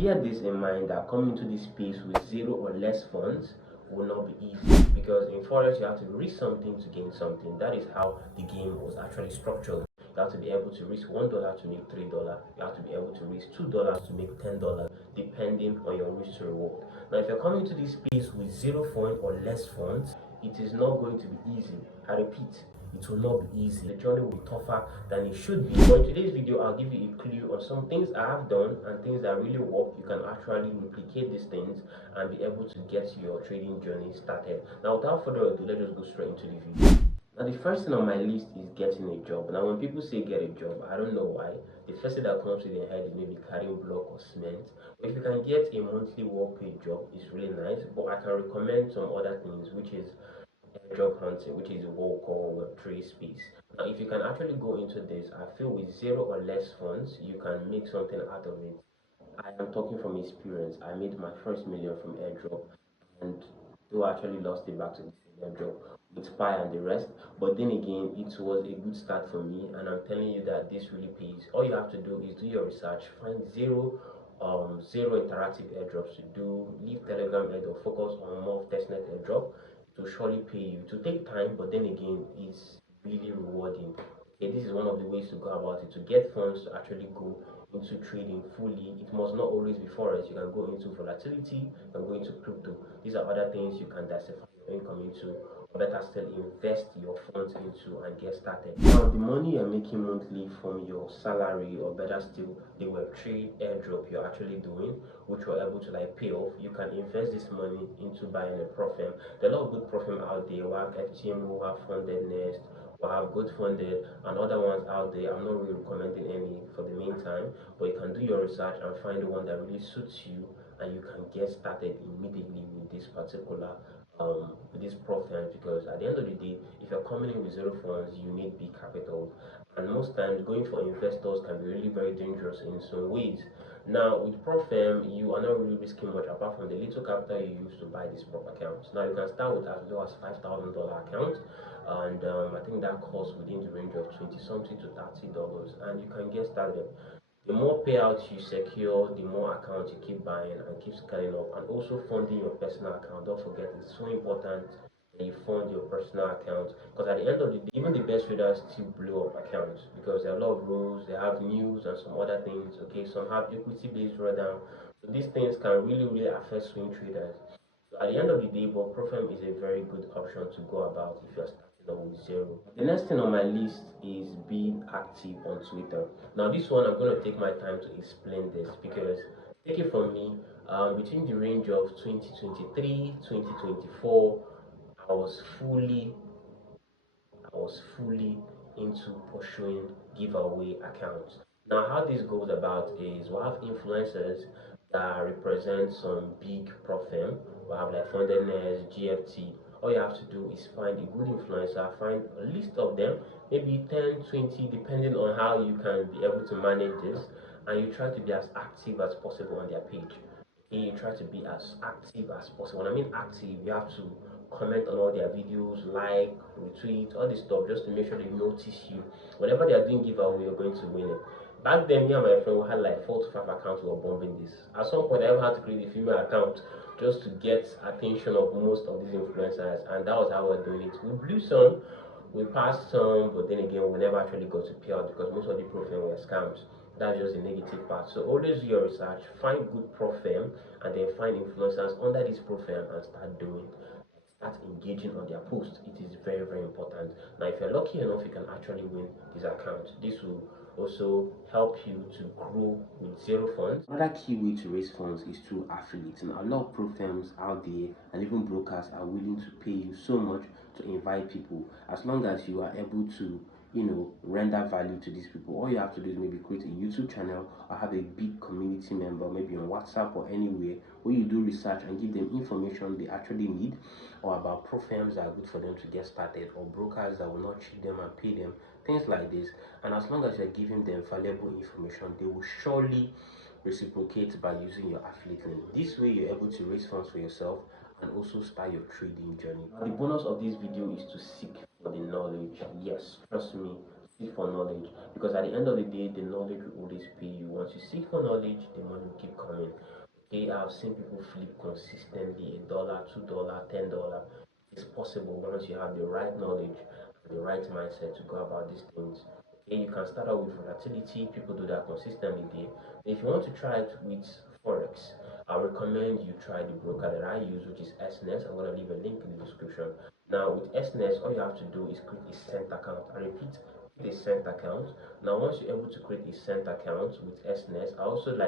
bear this in mind that coming into this space with zero or less funds will not be easy, because in forex you have to risk something to gain something. That is how the game was actually structured. You have to be able to risk $1 to make $3. You have to be able to risk $2 to make $10, depending on your risk to reward. Now, if you're coming to this space with zero funds or less funds, it is not going to be easy. I repeat, it will not be easy. The journey will be tougher than it should be. But in today's video, I'll give you a clue on some things I have done and things that really work. You can actually replicate these things and be able to get your trading journey started. Now, without further ado, let's just go straight into the video. Now, the first thing on my list is getting a job. Now, when people say get a job, I don't know why. The first thing that comes to their head is maybe carrying block or cement. But if you can get a monthly work paid job, it's really nice. But I can recommend some other things, which is job hunting, which is what we call Web3 space. Now, if you can actually go into this, I feel with zero or less funds, you can make something out of it. I am talking from experience. I made my first million from airdrop, and though I actually lost it back to the same airdrop with Pi and the rest. But then again, it was a good start for me, and I'm telling you that this really pays. All you have to do is do your research, find zero interactive airdrops to do, leave Telegram airdrop, focus on more of testnet airdrop to surely pay you. To take time, but then again, it's really rewarding. Okay, this is one of the ways to go about it. To get funds to actually go into trading fully, it must not always be forex. You can go into volatility, you can go into crypto. These are other things you can diversify your income into, or better still, invest your funds into and get started. Now, the money you're making monthly from your salary, or better still, the Web3 airdrop you're actually doing, which you're able to like pay off, you can invest this money into buying a prop firm. There are a lot of good prop firm out there. We have FTM, we have Funded Nest, we have Good Funded, and other ones out there. I'm not really recommending any for the meantime, but you can do your research and find the one that really suits you, and you can get started immediately with this particular with this prop firm. Because at the end of the day, if you're coming in with zero funds, you need big capital, and most times going for investors can be really very dangerous in some ways. Now, with prop firm, you are not really risking much apart from the little capital you use to buy these prop accounts. Now, you can start with as low as $5,000 account, and I think that costs within the range of 20 something to $30, and you can get started. The more payouts you secure, the more accounts you keep buying and keep scaling up, and also funding your personal account. Don't forget, it's so important that you fund your personal account, because at the end of the day, even the best traders still blow up accounts because there are a lot of rules, they have news and some other things. Okay, some have equity based drawdown, so these things can really affect swing traders. So at the end of the day, but Profem is a very good option to go about if you're starting off with zero. The next thing on my list is being active on Twitter. Now, this one I'm going to take my time to explain this, because take it from me, between the range of 2023 2024, I was fully into pursuing giveaway accounts. Now, how this goes about is we have influencers that represent some big prop firm. We have like Fundedness, GFT. All you have to do is find a good influencer, find a list of them, maybe 10, 20, depending on how you can be able to manage this, and you try to be as active as possible on their page. Okay, you try to be as active as possible. When I mean active, you have to comment on all their videos, like, retweet, all this stuff, just to make sure they notice you. Whenever they are doing giveaway, you're going to win it. Back then, me and my friend, we had like 4 to 5 accounts. We were bombing this. At some point, I even had to create a female account just to get attention of most of these influencers, and that was how we were doing it. We blew some, we passed some, but then again, we never actually got to pay out because most of the profile were scams. That's just the negative part. So always do your research, find good profile, and then find influencers under this profile and start engaging on their posts. It is very important. Now, if you're lucky enough, you can actually win this account. This will also help you to grow with zero funds. Another key way to raise funds is through affiliates. Now, a lot of pro firms out there and even brokers are willing to pay you so much to invite people, as long as you are able to render value to these people. All you have to do is maybe create a YouTube channel or have a big community member, maybe on WhatsApp or anywhere, where you do research and give them information they actually need, or about pro firms that are good for them to get started, or brokers that will not cheat them and pay them, things like this. And as long as you're giving them valuable information, they will surely reciprocate by using your affiliate link. This way, you're able to raise funds for yourself and also start your trading journey. The bonus of this video is to seek for the knowledge. Yes, trust me, seek for knowledge, because at the end of the day, the knowledge will always pay you. Once you seek for knowledge, the money will keep coming. Okay, I've seen people flip consistently $1, $2, $10. It's possible once you have the right knowledge and the right mindset to go about these things. Okay, you can start out with volatility. People do that consistently there. If you want to try it with forex, I recommend you try the broker that I use, which is EXNESS. I'm gonna leave a link in the description. Now with EXNESS, all you have to do is create a cent account. I repeat, create a cent account. Now once you're able to create a cent account with EXNESS, I also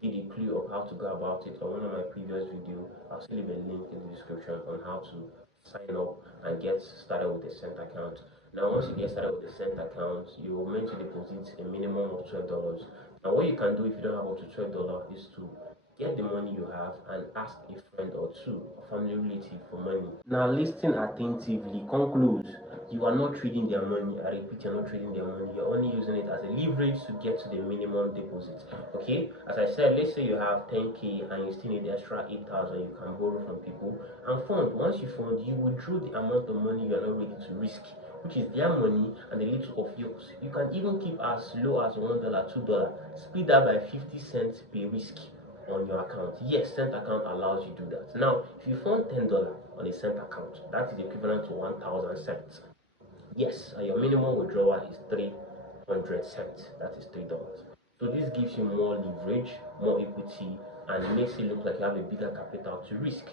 did a clue of how to go about it on one of my previous videos. I'll still leave a link in the description on how to sign up and get started with a cent account. Now once you get started with the cent account, you will meant to deposit a minimum of $12. Now what you can do if you don't have up to $12 is to get the money you have and ask a friend or two, a family relative for money. Now listen attentively. Conclude. You are not trading their money. I repeat, you're not trading their money. You're only using it as a leverage to get to the minimum deposit. Okay? As I said, let's say you have 10k and you still need the extra 8,000 you can borrow from people and fund. Once you fund, you withdraw the amount of money you are not ready to risk, which is their money and a little of yours. You can even keep as low as $1, $2. Split that by 50 cents per risk on your account. Yes, cent account allows you to do that. Now, if you fund $10 on a cent account, that is equivalent to 1,000 cents. Yes, and your minimum withdrawal is 300 cents. That is $3. So this gives you more leverage, more equity, and makes it look like you have a bigger capital to risk.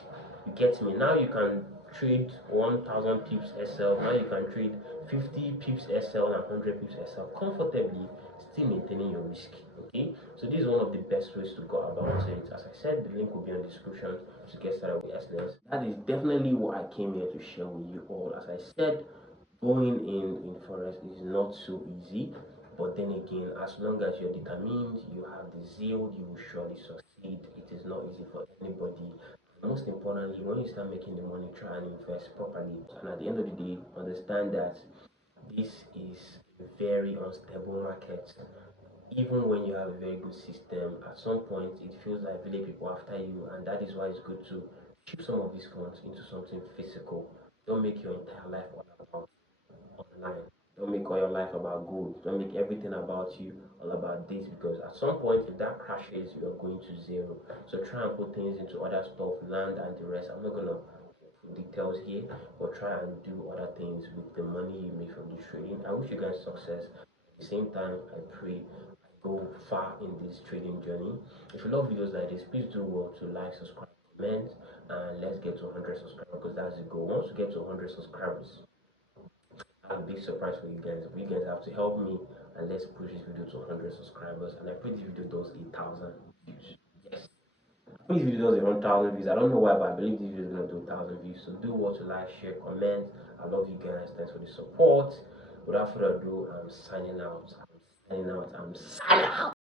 You get me? Now you can trade 1,000 pips SL. Now you can trade 50 pips SL and 100 pips SL comfortably, still maintaining your risk. Okay, so this is one of the best ways to go about it. As I said, the link will be in the description to get started with EXNESS. That is definitely what I came here to share with you all. As I said, going in forex is not so easy, but then again, as long as you're determined, you have the zeal, you will surely succeed. It is not easy for anybody. Most importantly, when you start making the money, try and invest properly. And at the end of the day, understand that this is a very unstable market. Even when you have a very good system, at some point it feels like really people after you, and that is why it's good to shift some of these funds into something physical. Don't make your entire life all about online. Don't make all your life about gold. Don't make everything about you all about this, because at some point if that crashes, you're going to zero. So try and put things into other stuff, land and the rest. I'm not gonna put details here, but try and do other things with the money you make from the trading. I wish you guys success. At the same time, I pray I go far in this trading journey. If you love videos like this, please do well to like, subscribe, comment, and let's get to 100 subscribers, because that's the goal. Once we get to 100 subscribers, I have a big surprise for you guys. You guys have to help me, and let's push this video to 100 subscribers. And I pray this video does 8,000 views. Yes. I think this video does 1,000 views. I don't know why, but I believe this video is gonna do 1,000 views. So do what to like, share, comment. I love you guys. Thanks for the support. Without further ado, I'm signing out. I'm signing out. I'm signing out.